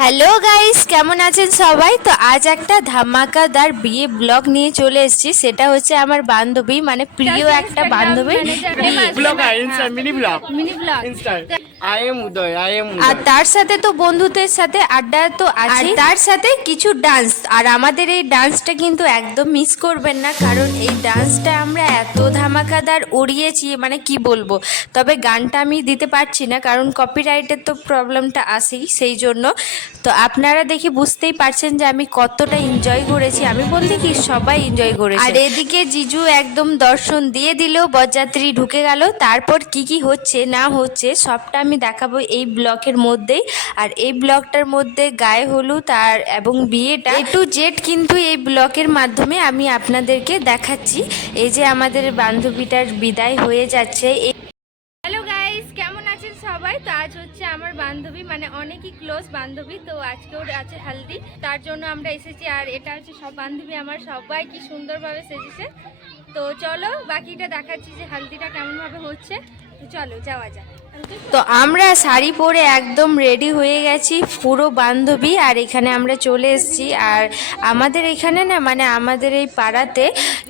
Hello guys, কেমন আছেন সবাই? তো আজ একটা ধামাকাদার বিয়ে ব্লগ নিয়ে চলে এসেছি। সেটা হচ্ছে আমার বান্ধবী, মানে প্রিয় একটা বান্ধবী আর তার সাথে তো বন্ধুদের সাথে আড্ডা তো আছে, আর তার সাথে কিছু ডান্স। আর আমাদের এই ডান্সটা কিন্তু একদম মিস করবেন না, কারণ এই ডান্সটা আমরা এত ধামাকাদার উড়িয়েছি, মানে কি বলবো। তবে গানটা আমি দিতে পারছি না, কারণ কপিরাইটের তো প্রবলেমটা আসেই, সেই জন্য। তো আপনারা দেখে বুঝতেই পারছেন যে আমি কতটা এনজয় করেছি। আমি বলতে কি, সবাই এনজয় করেছে। আর এদিকে জিজু একদম দর্শন দিয়ে দিল, বরযাত্রী ঢুকে গেল। তারপর কি কি হচ্ছে না হচ্ছে সবটা আমি দেখাবো এই ব্লগের মধ্যেই। আর এই ব্লগটার মধ্যে গায়ে হলুদ আর এবং বিয়েটা A to Z কিন্তু এই ব্লগের মাধ্যমে আমি আপনাদেরকে দেখাচ্ছি। এই যে আমাদের বান্ধবীটার বিদায় হয়ে যাচ্ছে। হ্যালো গাইস, কেমন আছেন সবাই? তো আজ হচ্ছে আমার বান্ধবী, মানে অনেকই ক্লোজ বান্ধবী। তো আজকেও আছে হালদি, তার জন্য আমরা এসেছি। আর এটা হচ্ছে সব বান্ধবী আমার, সবাই কি সুন্দরভাবে সেজেছে। তো চলো বাকিটা দেখাচ্ছি যে হালদিটা কেমনভাবে হচ্ছে। তো চলো যাওয়া যাক। তো আমরা শাড়ি পরে একদম রেডি হয়ে গেছি পুরো বান্ধবী, আর এখানে আমরা চলে এসেছি। আর আমাদের এখানে না, মানে আমাদের এই পাড়াতে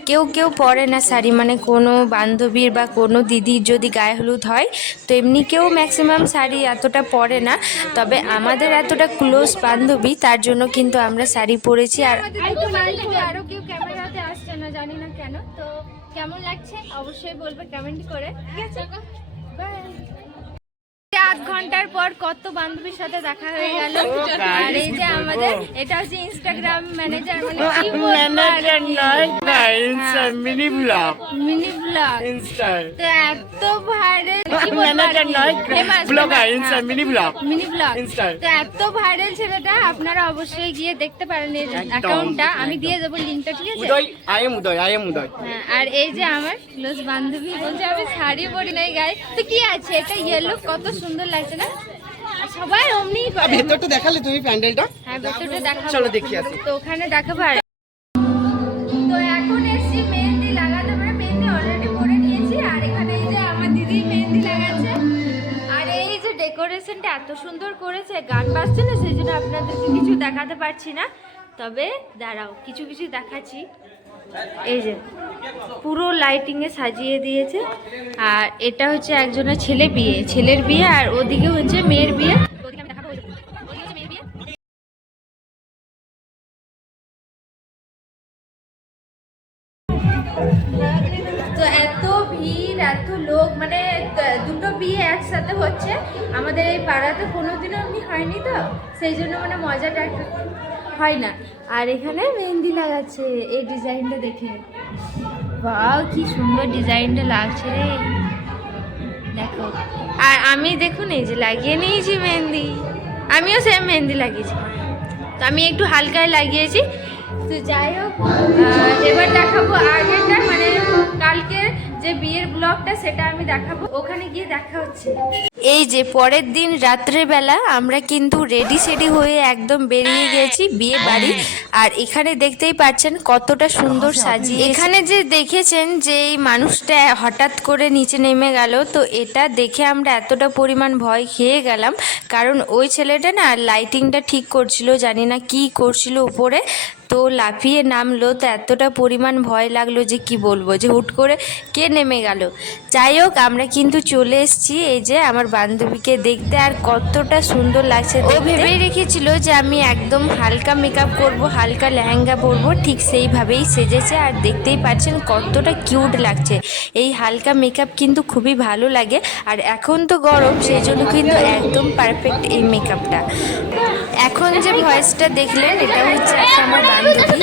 কেউ কেউ পরে না শাড়ি, মানে কোনো বান্ধবীর বা কোনো দিদির যদি গায়ে হলুদ হয়, তো এমনি কেউ ম্যাক্সিমাম শাড়ি এতটা পরে না। তবে আমাদের এতটা ক্লোজ বান্ধবী, তার জন্য কিন্তু আমরা শাড়ি পরেছি। আর আরও কেউ ক্যামেরাতে আসছে না, জানি না কেন। তো কেমন লাগছে অবশ্যই বলবে কমেন্ট করে, ঠিক আছে? বাই। 8 ঘন্টার পর কত বান্ধবীর সাথে দেখা হয়ে গেল। আর এই যে আমাদের, এটা হচ্ছে ইনস্টাগ্রাম ম্যানেজার, মানে কি মিনি ব্লগ তো এত ভাইরাল, কি মিনি ব্লগ তো এত ভাইরাল ছেলেটা। আপনারা অবশ্যই গিয়ে দেখতে পারেন এই অ্যাকাউন্টটা, আমি দিয়ে দেবো লিঙ্কটা, ঠিক আছে? হ্যাঁ, আর এই যে আমার ক্লোজ বান্ধবী বলছে আমি শাড়ি পরি নাই গায়ে। তো কি আছে, এটা ইয়েলো, কত সুন্দর লাগছে না? সবাই অমনি করে। ভেতরটা দেখালে তুমি প্যান্ডেলটা? হ্যাঁ, ভেতরটা দেখাবো, চলো দেখি আসি। তো ওখানে দেখাবো। আর তো এখন এসেছি মেহেন্দি লাগাতে, মানে মেহেন্দি অলরেডি পরে নিয়েছি। আর এখানে এই যে আমার দিদি মেহেন্দি লাগাচ্ছে। আর এই যে ডেকোরেশনটা এত সুন্দর করেছে, গান বাজছে না, সেই জন্য আপনাদেরকে কিছু দেখাতে পারছি না। তবে দাঁড়াও, কিছু কিছু দেখাচ্ছি। এই যে পুরো লাইটিংয়ে সাজিয়ে দিয়েছে। আর এটা হচ্ছে একজনের ছেলের বিয়ে, আর ওদিকে হচ্ছে মেয়ের বিয়ে। তো এত ভিড়, এত লোক, মানে দুটো বিয়ে একসাথে হচ্ছে আমাদের এই পাড়াতে, কোনোদিনও এমনি হয়নি, তো সেই জন্য মানে মজাটা একটা হয় না। আর এখানে মেহেন্দি লাগাচ্ছে, এই ডিজাইনটা দেখে বাহ, কি সুন্দর ডিজাইনটা লাগছে রে, দেখো। আর আমি দেখুন এই যে লাগিয়ে নিয়েছি মেহেন্দি, আমিও সেম মেহেন্দি লাগিয়েছি। তো আমি একটু হালকায় লাগিয়েছি। তো যাই হোক, এবার দেখাবো আগেরটা, মানে কালকে যে বিয়ের ব্লগটা, সেটা আমি দেখাবো, ওখানে গিয়ে দেখা হচ্ছে। এই যে পরের দিন রাত্রেবেলা আমরা কিন্তু রেডি সেডি হয়ে একদম বেরিয়ে গেছি বিয়ে বাড়ি। আর এখানে দেখতেই পাচ্ছেন কতটা সুন্দর সাজিয়ে। এখানে যে দেখেছেন যে এই মানুষটা হঠাৎ করে নিচে নেমে গেল, তো এটা দেখে আমরা এতটা পরিমাণ ভয় খেয়ে গেলাম, কারণ ওই ছেলেটা না লাইটিংটা ঠিক করছিল, জানি না কি করছিল উপরে, তো লাফিয়ে নামলো। তো এতটা পরিমাণ ভয় লাগলো যে কি বলবো, যে হুট করে কে নেমে গেল। যাই হোক, আমরা কিন্তু চলে এসেছি এই যে আমার বান্ধবীকে দেখতে। আর কতটা সুন্দর লাগছে, ও ভেবেই রেখেছিল যে আমি একদম হালকা মেকআপ করব, হালকা লেহেঙ্গা পরবো, ঠিক সেইভাবেই সেজেছে। আর দেখতেই পাচ্ছেন কতটা কিউট লাগছে। এই হালকা মেকআপ কিন্তু খুবই ভালো লাগে, আর এখন তো গরম, সেই জন্য কিন্তু একদম পারফেক্ট এই মেকআপটা। এখন যে ভয়েসটা দেখলেন, এটা হচ্ছে একটা আমার বান্ধবী,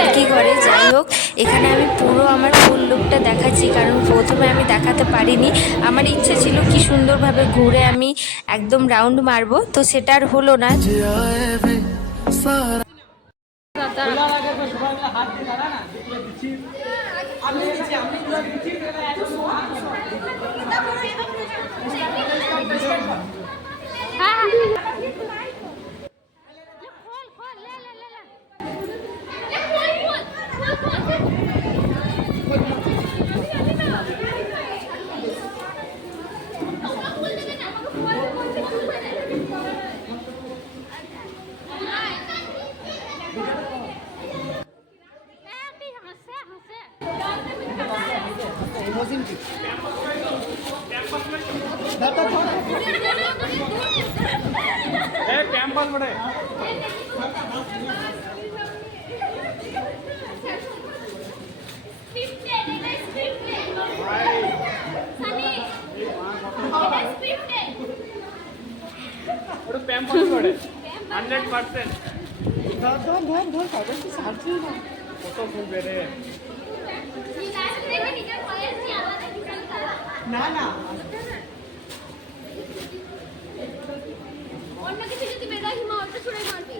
আর কি করে। যাই হোক, এখানে আমি পুরো আমার ফুল লুকটা দেখাচ্ছি, কারণ প্রথমে আমি দেখাতে পারিনি। আমার ইচ্ছে ছিল কি সুন্দরভাবে ঘুরে আমি একদম রাউন্ড মারবো, তো সেটা আর হলো না। ক্যাম্পাস বড়ে ওটা ক্যাম্পাস বড়ে 100% ধর কাগজ তো সারছি না কত ফুল বেরে না না অন্য কিছু যদি বেরোয় হিমা ওটা ছুঁড়ে মারবি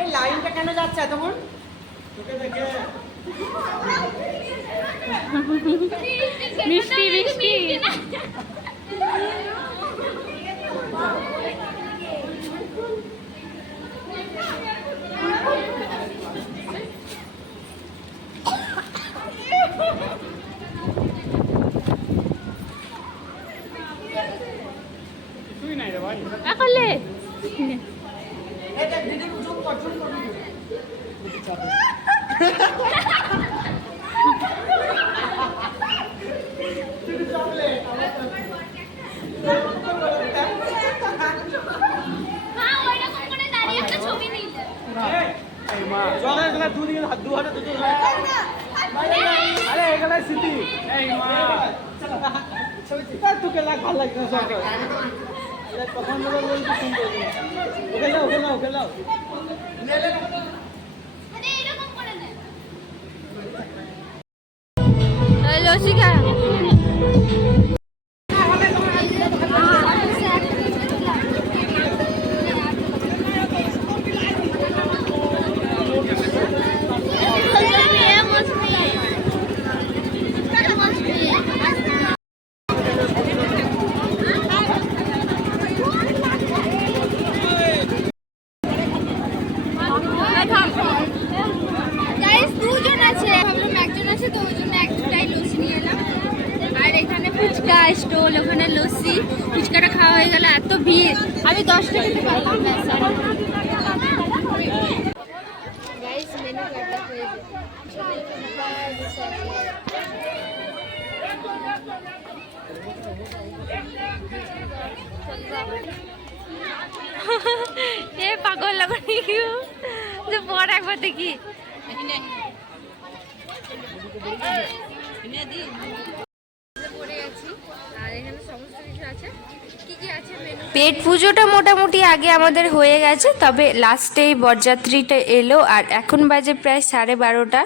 এই লাইনটা কেন যাচ্ছে এতক্ষণ তোকে দেখে মিষ্টি মিষ্টি তুই নাই রে ভাই আকলে এটা দিদি জুম কর হ্যাঁ ওইরকম করে দাঁড়িয়ে একটা ছবি নিলে এই মা জগা গলা দুরি হাত দু হাতে দুটো আরে এগুলা স্মৃতি এই মা ছবি চিতা তোকে লাগ ভালো লাগে না সব তখন বলতে শুনতে ওকে লাও আরে এরকম করে নে লসিকা দুজন আছে ভাবলাম একজন আছে তো ওই জন্য একটাই লস্যি নিয়ে এলাম আর এখানে ফুচকা স্টল, ওখানে লস্যি, ফুচকাটা খাওয়া হয়ে গেল, এত ভিড় আমি 10টা খেতে পারলাম না। গাইস মেনু কার্ডটা হয়ে এ পাগল লাগনি কিউ যে পর একবার দেখি পড়ে গেছি। আর এখানে সমস্ত কিছু আছে, কি কি আছে মেনু। পেট পুজোটা মোটামুটি আগে আমাদের হয়ে গেছে, তবে লাস্টে এই বরযাত্রীটা এলো আর এখন বাজে প্রায় 12:30,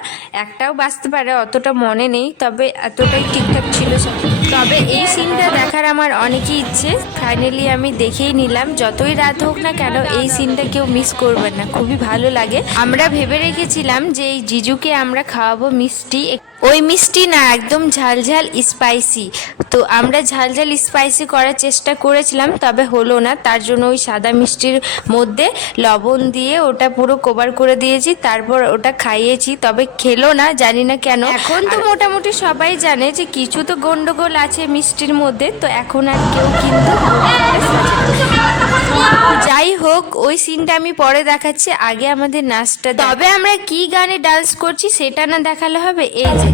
একটাও বাজতে পারে, অতটা মনে নেই, তবে এতটাই ঠিকঠাক ছিল সব। তবে এই সিনটা দেখার আমার অনেকই ইচ্ছে, ফাইনালি আমি দেখেই নিলাম। যতই রাত হোক না কেন এই সিনটা কেউ মিস করবেন না, খুবই ভালো লাগে। আমরা ভেবে রেখেছিলাম যে এই জিজুকে আমরা খাওয়াবো মিষ্টি, ওই মিষ্টি না একদম ঝালঝাল স্পাইসি। তো আমরা ঝালঝাল স্পাইসি করার চেষ্টা করেছিলাম, তবে হলো না, তার জন্য ওই সাদা মিষ্টির মধ্যে লবণ দিয়ে ওটা পুরো কভার করে দিয়েছি, তারপর ওটা খাইয়েছি, তবে খেলো না, জানি না কেন। এখন তো মোটামুটি সবাই জানে যে কিছু তো গন্ডগোল আছে মিষ্টির মধ্যে, তো এখন আর কেউ কিন্তু যাই হোক ওই সিনটা আমি পরে দেখাচ্ছি, আগে আমাদের নাচটা। তবে আমরা কি গানে ডান্স করছি সেটা না দেখালে হবে, এই যে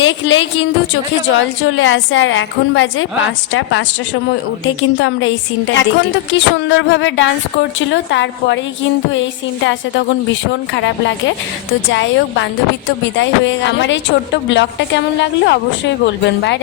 দেখলেই কিন্তু চোখে জল চলে আসে। আর এখন বাজে 5টার সময় উঠে কিন্তু আমরা এই সিনটা এখন তো কি সুন্দরভাবে ডান্স করছিল, তারপরেই কিন্তু এই সিনটা আসে, তখন ভীষণ খারাপ লাগে। তো যাই হোক বান্ধবীর তো বিদায় হয়ে গেল। আমার এই ছোট্ট ব্লগটা কেমন লাগলো অবশ্যই বলবেন। বাই।